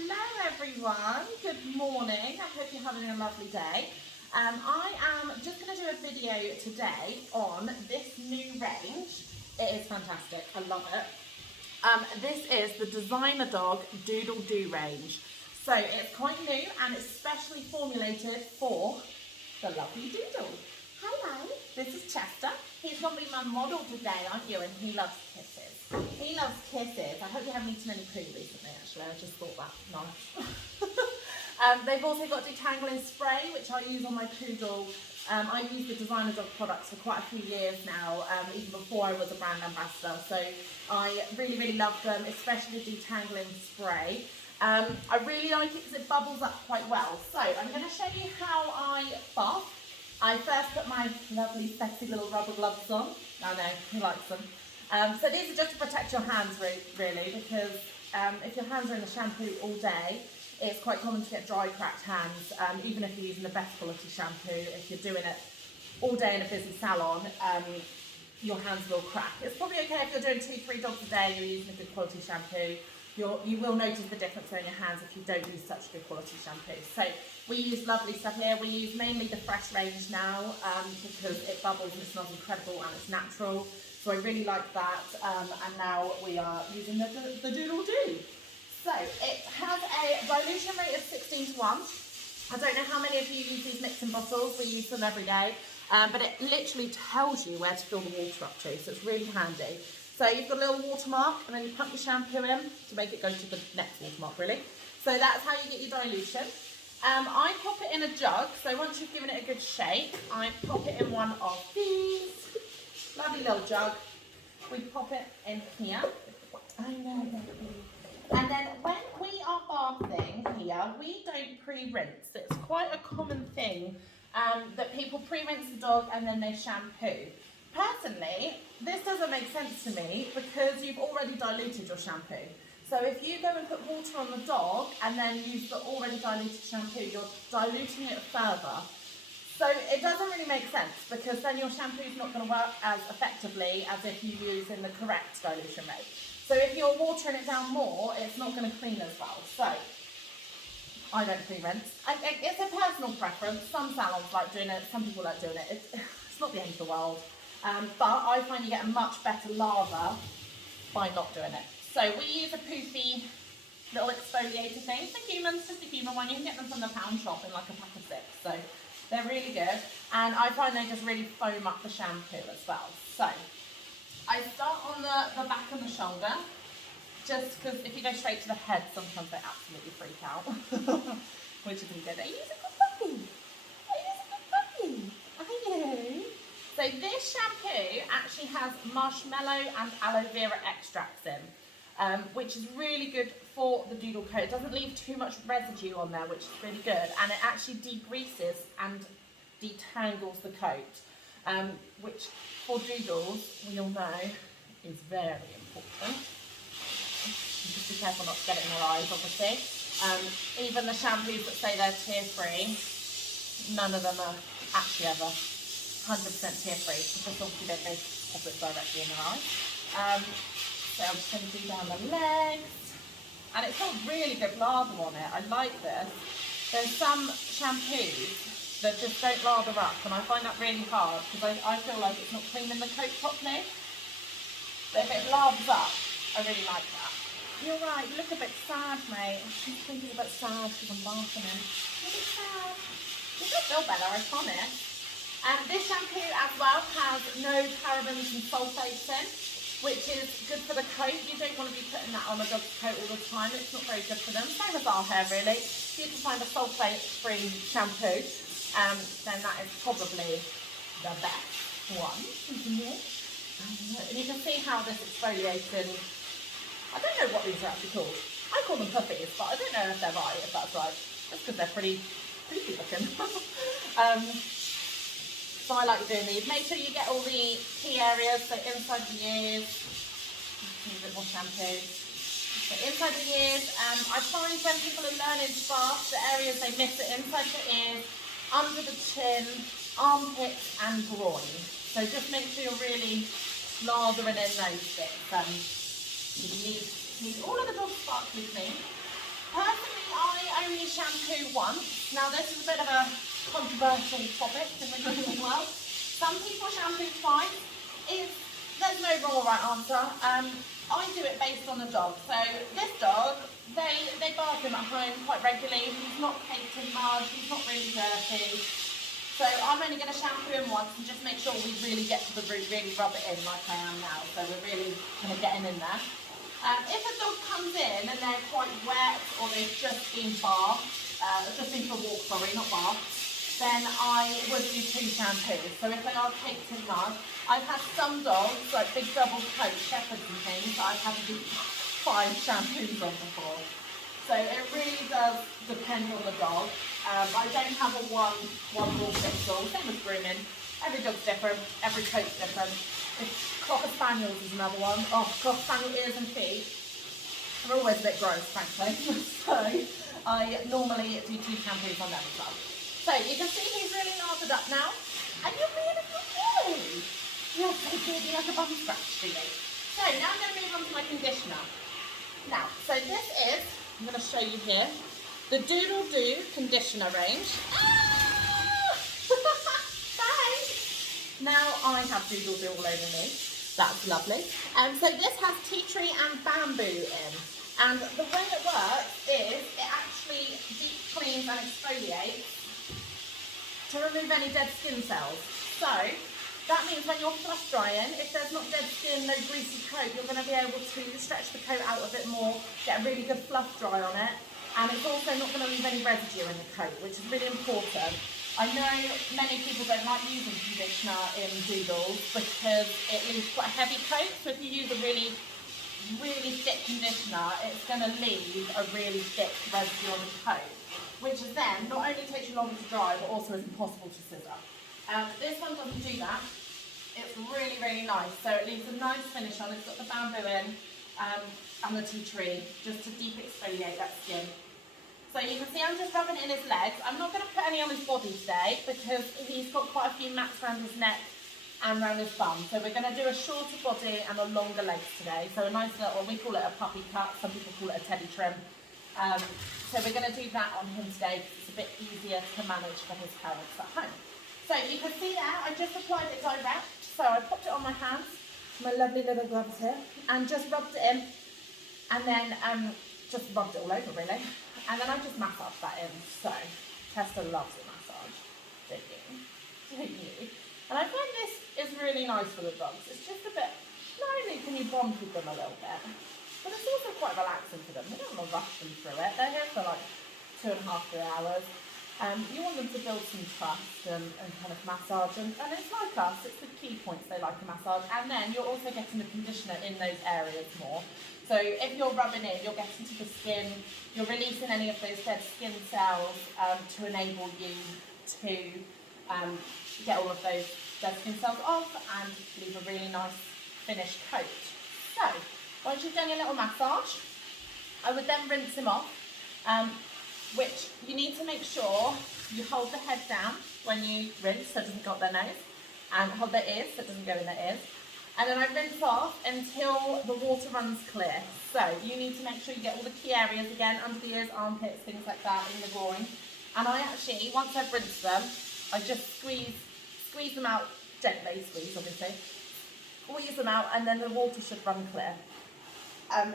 Hello everyone, good morning. I hope you're having a lovely day. I am just going to do a video today on this new range. It is fantastic, I love it. This is the DezynaDog Doodle Do Range. So it's quite new and it's specially formulated for the lovely doodle. Hello, this is Chester. He's going to be my model today, aren't you? And he loves kisses. He loves kisses. I hope you haven't eaten any poo recently, actually. I just thought that nice. They've also got Detangling Spray, which I use on my poodle. I've used the DezynaDog products for quite a few years now, even before I was a brand ambassador. So I really, really love them, especially the Detangling Spray. I really like it because it bubbles up quite well. So I'm going to show you how I bath. I first put my lovely, sexy little rubber gloves on. I know, he likes them. So these are just to protect your hands, really, because if your hands are in the shampoo all day, it's quite common to get dry, cracked hands, even if you're using the best quality shampoo. If you're doing it all day in a busy salon, your hands will crack. It's probably okay if you're doing 2-3 jobs a day and you're using a good quality shampoo. You will notice the difference in your hands if you don't use such good quality shampoo. So we use lovely stuff here. We use mainly the fresh range now because it bubbles and it smells incredible and it's natural. So I really like that. And now we are using the Doodle Do. So it has a dilution rate of 16:1. I don't know how many of you use these mixing bottles. We use them every day. But it literally tells you where to fill the water up to. So it's really handy. So you've got a little watermark and then you pump your shampoo in to make it go to the next watermark, really. So that's how you get your dilution. I pop it in a jug. So once you've given it a good shake, I pop it in one of these. Lovely little jug. We pop it in here. I know. And then when we are bathing here, we don't pre-rinse. It's quite a common thing that people pre-rinse the dog and then they shampoo. Personally, this doesn't make sense to me because you've already diluted your shampoo. So if you go and put water on the dog and then use the already diluted shampoo, you're diluting it further. So it doesn't really make sense because then your shampoo is not going to work as effectively as if you use in the correct dilution rate. So if you're watering it down more, it's not going to clean as well. So I don't pre-rinse. It's a personal preference. Some salons like doing it, some people like doing it. It's not the end of the world. But I find you get a much better lather by not doing it. So we use a poofy little exfoliator thing for humans, just a human one. You can get them from the pound shop in like a pack of 6. So they're really good. And I find they just really foam up the shampoo as well. So I start on the back and the shoulder, just because if you go straight to the head, sometimes they absolutely freak out, which isn't good. Are you a good puppy? Are you a good puppy? Are you? So this shampoo actually has marshmallow and aloe vera extracts in, which is really good for the doodle coat. It doesn't leave too much residue on there, which is really good, and it actually degreases and detangles the coat, which for doodles, we all know, is very important. Just be careful not to get it in your eyes, obviously. Even the shampoos that say they're tear-free, none of them are actually ever 100% tear-free, because obviously they pop it directly in their eyes. So I'm just going to do down the legs. And it's got really good lather on it. I like this. There's some shampoos that just don't lather up, and I find that really hard because I feel like it's not cleaning the coat properly. But if it lathers up, I really like that. You're right, you look a bit sad, mate. She's thinking a bit sad because I'm bathing him. You're a bit sad. You'll feel better, I promise. This shampoo as well has no parabens and sulfates in, which is good for the coat. You don't want to be putting that on a dog's coat all the time. It's not very good for them. Same as our hair, really. If you can find a sulfate-free shampoo, then that is probably the best one. And you can see how this exfoliating, I don't know what these are actually called. I call them puffies, but I don't know if they're right, if that's right. Just because they're pretty looking. So I like doing these. Make sure you get all the key areas, so inside the ears. A bit more shampoo. So inside the ears, I find when people are learning to bath, the areas they miss are inside the ears, under the chin, armpits and groin. So just make sure you're really lathering in those bits. You need all of the dog sparkly clean. Personally, shampoo once. Now this is a bit of a controversial topic in the grooming world. Some people shampoo twice. There's no wrong or right answer. I do it based on the dog. So this dog, they bath him at home quite regularly. He's not caked in mud, he's not really dirty. So I'm only going to shampoo him once and just make sure we really get to the root, really rub it in like I am now. So we're really kind of getting in there. If a dog comes in and they're quite wet or they've just been bathed, just been for a walk, sorry, not bathed, then I would do 2 shampoos. So if they are caked in mud, I've had some dogs, like big double coat shepherds and things, that I've had to do 5 shampoos on before. So it really does depend on the dog. I don't have a one rule fits all. Same with grooming. Every dog's different, every coat's different. Cocker Spaniels is another one. Oh, Cocker Spaniel ears and feet. They're always a bit gross, frankly. So I normally do 2 shampoos on them as well. So you can see he's really lathered up now. And you're beautiful too. You're so good, you like a bum scratch, do you? So now I'm going to move on to my conditioner. Now, so this is, I'm going to show you here, the Doodle Do conditioner range. Ah! Thanks! Now I have Doodle Do all over me. That's lovely. So this has tea tree and bamboo in. And the way it works is it actually deep cleans and exfoliates to remove any dead skin cells. So that means when you're flush drying, if there's not dead skin, no greasy coat, you're going to be able to stretch the coat out a bit more, get a really good fluff dry on it. And it's also not going to leave any residue in the coat, which is really important. I know many people don't like using conditioner in doodles because it leaves quite a heavy coat. So if you use a really, really thick conditioner, it's going to leave a really thick residue on the coat, which is then not only takes you longer to dry, but also is impossible to scissor. This one doesn't do that. It's really, really nice. So it leaves a nice finish on. It's got the bamboo in and the tea tree just to deep exfoliate that skin. So you can see I'm just rubbing it in his legs. I'm not going to put any on his body today because he's got quite a few mats around his neck and around his bum. So we're going to do a shorter body and a longer legs today. So a nice little, we call it a puppy cut. Some people call it a teddy trim. So we're going to do that on him today because it's a bit easier to manage for his parents at home. So you can see there, I just applied it direct. So I popped it on my hands, my lovely little gloves here, and just rubbed it in. And then just rubbed it all over really. And then I just massaged that in. So Tessa loves a massage, don't you? Don't you? And I find this is really nice for the dogs. It's just a bit, not only can you bond with them a little bit, but it's also quite relaxing for them. We don't want to rush them through it. They're here for like 2.5 to 3 hours. You want them to build some trust and kind of massage. And it's like us, it's the key points they like a massage. And then you're also getting the conditioner in those areas more. So if you're rubbing in, you're getting to the skin, you're releasing any of those dead skin cells to enable you to get all of those dead skin cells off and leave a really nice finished coat. So once you've done your little massage, I would then rinse him off, which you need to make sure you hold the head down when you rinse so it doesn't go up their nose, and hold their ears so it doesn't go in their ears. And then I rinse off until the water runs clear. So you need to make sure you get all the key areas again, under the ears, armpits, things like that, in the groin. And I actually, once I've rinsed them, I just squeeze them out gently, obviously. Squeeze them out and then the water should run clear.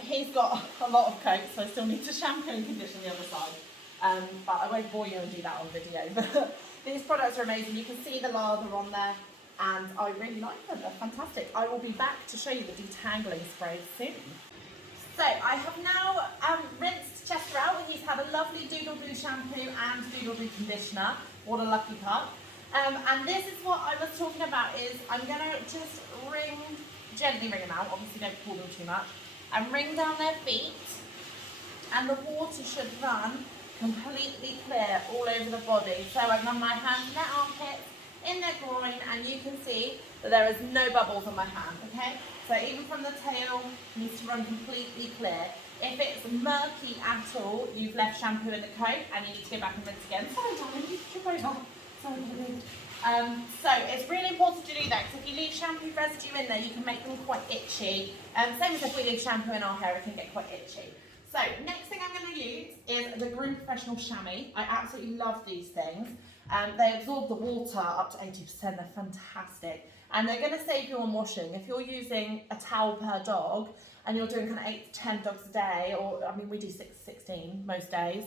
He's got a lot of coat, so I still need to shampoo and condition the other side. But I won't bore you and do that on video. But these products are amazing. You can see the lather on there. And I really like them, they're fantastic. I will be back to show you the detangling spray soon. So I have now rinsed Chester out. He's had a lovely Doodle Do shampoo and Doodle Do conditioner. What a lucky pup. And this is what I was talking about, is I'm gonna just gently wring them out, obviously don't pull them too much, and wring down their feet, and the water should run completely clear all over the body. So I've done my hands in their armpits, in their groin, and you can see that there is no bubbles on my hand, okay? So even from the tail, needs to run completely clear. If it's murky at all, you've left shampoo in the coat and you need to go back and rinse again. Sorry darling, you trip over. Sorry darling. So it's really important to do that, because if you leave shampoo residue in there, you can make them quite itchy. Same as if we leave shampoo in our hair, it can get quite itchy. So next thing I'm going to use is the Groom Professional Chamois. I absolutely love these things. They absorb the water up to 80%. They're fantastic. And they're going to save you on washing. If you're using a towel per dog and you're doing kind of 8 to 10 dogs a day, or I mean, we do 16 most days.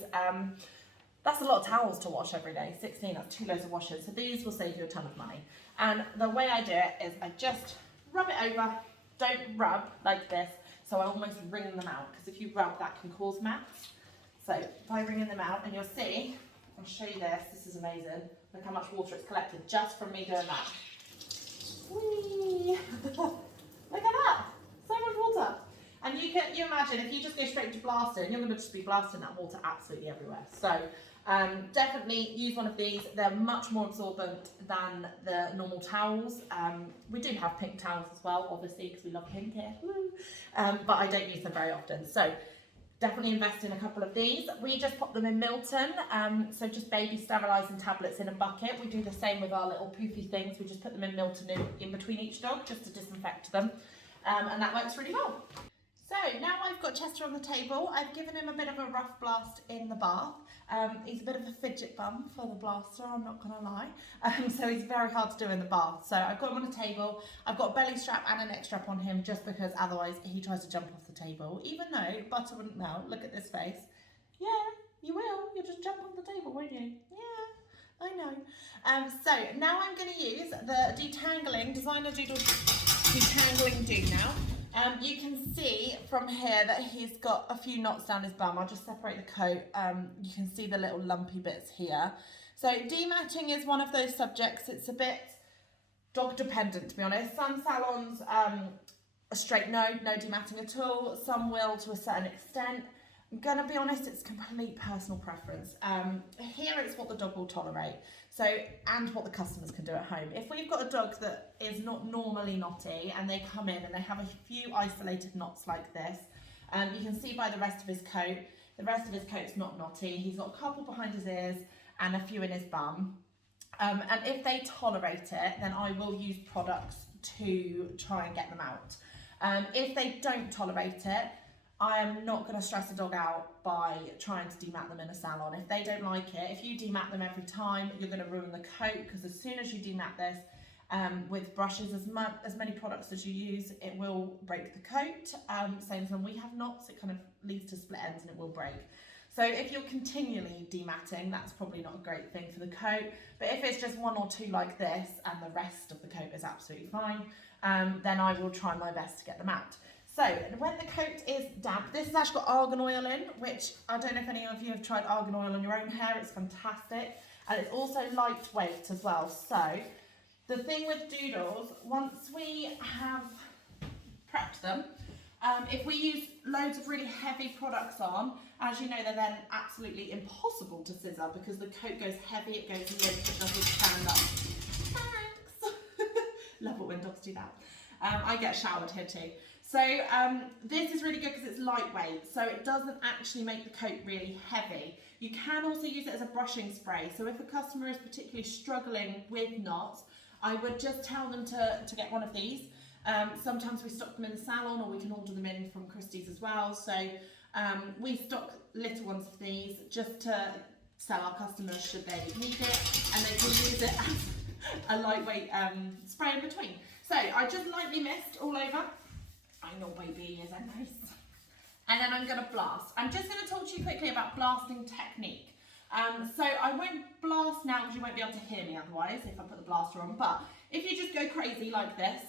That's a lot of towels to wash every day. 16, that's 2 loads of washing. So these will save you a ton of money. And the way I do it is I just rub it over. Don't rub like this. So I almost wring them out, because if you rub, that can cause mats. So by wringing them out, and you'll see, I'll show you this. This is amazing. Look how much water it's collected just from me doing that. Whee! Look at that. So much water. And you imagine if you just go straight to blasting, you're going to just be blasting that water absolutely everywhere. So definitely use one of these. They're much more absorbent than the normal towels. We do have pink towels as well, obviously, because we love pink here. But I don't use them very often. So definitely invest in a couple of these. We just pop them in Milton, so just baby sterilising tablets in a bucket. We do the same with our little poofy things. We just put them in Milton in between each dog just to disinfect them, and that works really well. So now I've got Chester on the table. I've given him a bit of a rough blast in the bath. He's a bit of a fidget bum for the blaster, I'm not going to lie. So he's very hard to do in the bath. So I've got him on a table. I've got a belly strap and a neck strap on him just because otherwise he tries to jump off the table. Even though butter wouldn't melt. Look at this face. Yeah, you will. You'll just jump off the table, won't you? Yeah, I know. So now I'm going to use the DezynaDog Doodle Detangling Do now. You can see from here that he's got a few knots down his bum. I'll just separate the coat. You can see the little lumpy bits here. So dematting is one of those subjects. It's a bit dog dependent, to be honest. Some salons are straight no dematting at all. Some will to a certain extent. I'm gonna be honest, it's complete personal preference. Here it's what the dog will tolerate. So, and what the customers can do at home. If we've got a dog that is not normally knotty and they come in and they have a few isolated knots like this, you can see by the rest of his coat, the rest of his coat's not knotty. He's got a couple behind his ears and a few in his bum. And if they tolerate it, then I will use products to try and get them out. If they don't tolerate it, I am not going to stress a dog out by trying to demat them in a salon. If they don't like it, if you demat them every time, you're going to ruin the coat, because as soon as you demat this with brushes, as many products as you use, it will break the coat. Same as when we have knots, it kind of leads to split ends and it will break. So if you're continually dematting, that's probably not a great thing for the coat. But if it's just 1 or 2 like this and the rest of the coat is absolutely fine, then I will try my best to get them out. So when the coat is damp, this has actually got argan oil in, which I don't know if any of you have tried argan oil on your own hair. It's fantastic. And it's also lightweight as well. So the thing with doodles, once we have prepped them, if we use loads of really heavy products on, as you know, they're then absolutely impossible to scissor because the coat goes heavy, it goes limp, it doesn't stand up. Thanks. Love it when dogs do that. I get showered here too. So this is really good because it's lightweight, so it doesn't actually make the coat really heavy. You can also use it as a brushing spray. So if a customer is particularly struggling with knots, I would just tell them to get one of these. Sometimes we stock them in the salon, or we can order them in from Christies as well. So we stock little ones of these just to sell our customers should they need it, and they can use it as a lightweight spray in between. So I just lightly mist all over. I know, baby, is that nice? And then I'm going to blast. I'm just going to talk to you quickly about blasting technique. So I won't blast now because you won't be able to hear me otherwise if I put the blaster on. But if you just go crazy like this,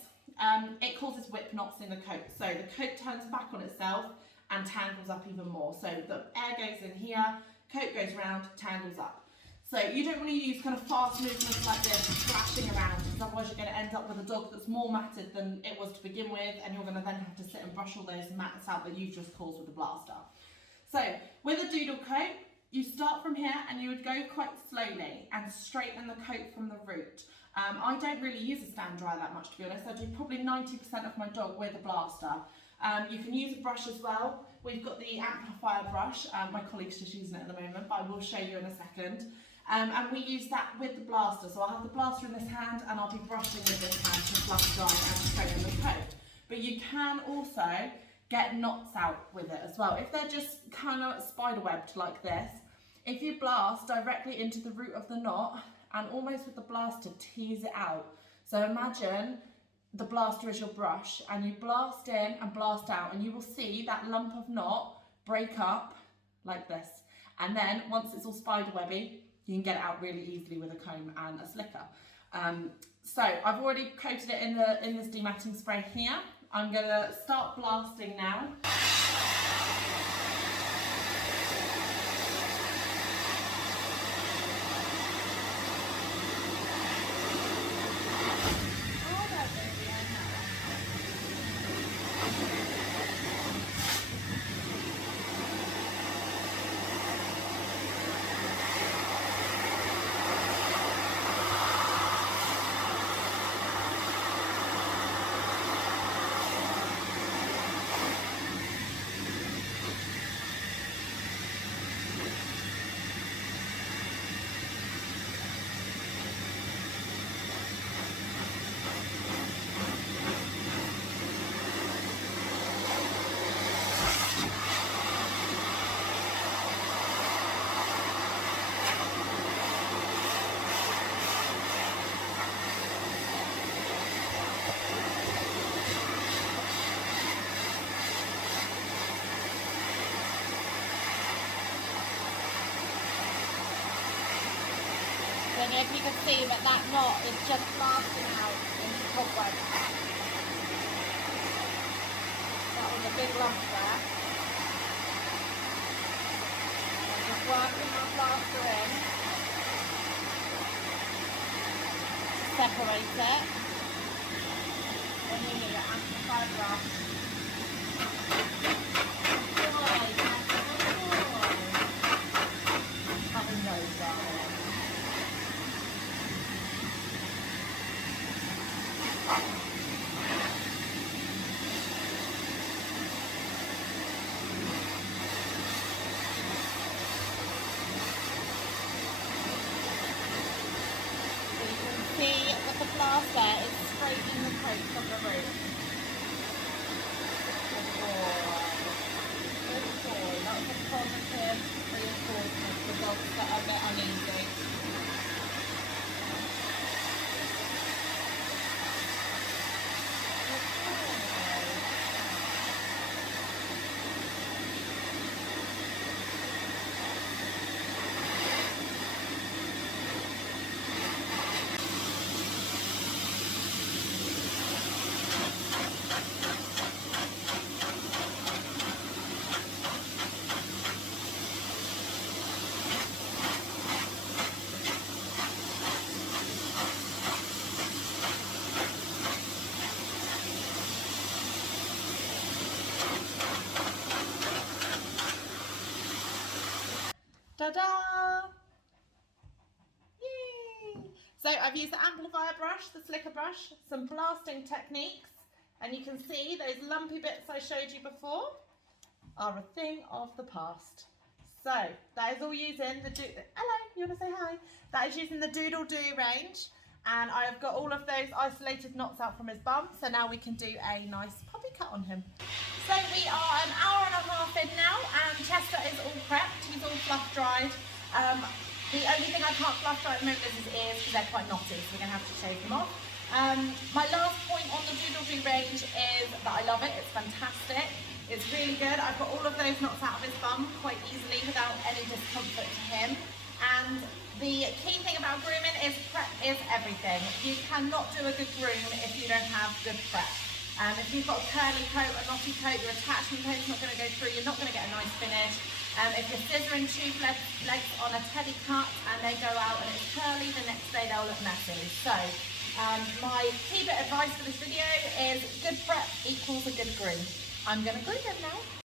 it causes whip knots in the coat. So the coat turns back on itself and tangles up even more. So the air goes in here, coat goes round, tangles up. So you don't want to use kind of fast movements like this, splashing around, because otherwise you're going to end up with a dog that's more matted than it was to begin with, and you're going to then have to sit and brush all those mats out that you've just caused with the blaster. So with a doodle coat, you start from here and you would go quite slowly and straighten the coat from the root. I don't really use a stand dryer that much, to be honest. I do probably 90% of my dog with a blaster. You can use a brush as well. We've got the amplifier brush. My colleague's just using it at the moment, but I will show you in a second. And we use that with the blaster. So I'll have the blaster in this hand and I'll be brushing with this hand to fluff dry and straighten the coat. But you can also get knots out with it as well. If they're just kind of spiderwebbed like this, if you blast directly into the root of the knot and almost with the blaster tease it out. So imagine the blaster is your brush and you blast in and blast out and you will see that lump of knot break up like this. And then once it's all spiderwebby, you can get it out really easily with a comb and a slicker. So I've already coated it in this dematting spray here. I'm gonna start blasting now. And if you can see that knot is just blasting out into cobweb. That was a big lump there. I'm just working my blaster in. Separate it. Then you need an amplifier brush. Having those there. See what the blaster is straightening the coat from the root. Good boy. Good boy. Lots of positive reinforcement for dogs that are a bit uneasy. Ta-da! Yay! So I've used the amplifier brush, the slicker brush, some blasting techniques, and you can see those lumpy bits I showed you before are a thing of the past. So that is all using the hello, you want to say hi? That is using the Doodle Do range, and I have got all of those isolated knots out from his bum, so now we can do a nice puppy cut on him. So we are an hour and a half in now, and Chester is all prepped. He's all fluff dried. The only thing I can't fluff dry at the moment is his ears because they're quite knotty, so we're going to have to shave them off. My last point on the Doodle Do range is that I love it. It's fantastic. It's really good. I've got all of those knots out of his bum quite easily without any discomfort to him. And the key thing about grooming is prep is everything. You cannot do a good groom if you don't have good prep. If you've got a curly coat, a knotty coat, your attachment point's not going to go through, you're not going to get a nice finish. If you're scissoring tube legs on a teddy cut and they go out and it's curly, the next day they'll look messy. So my key bit of advice for this video is good prep equals a good groom. I'm going to groom him now.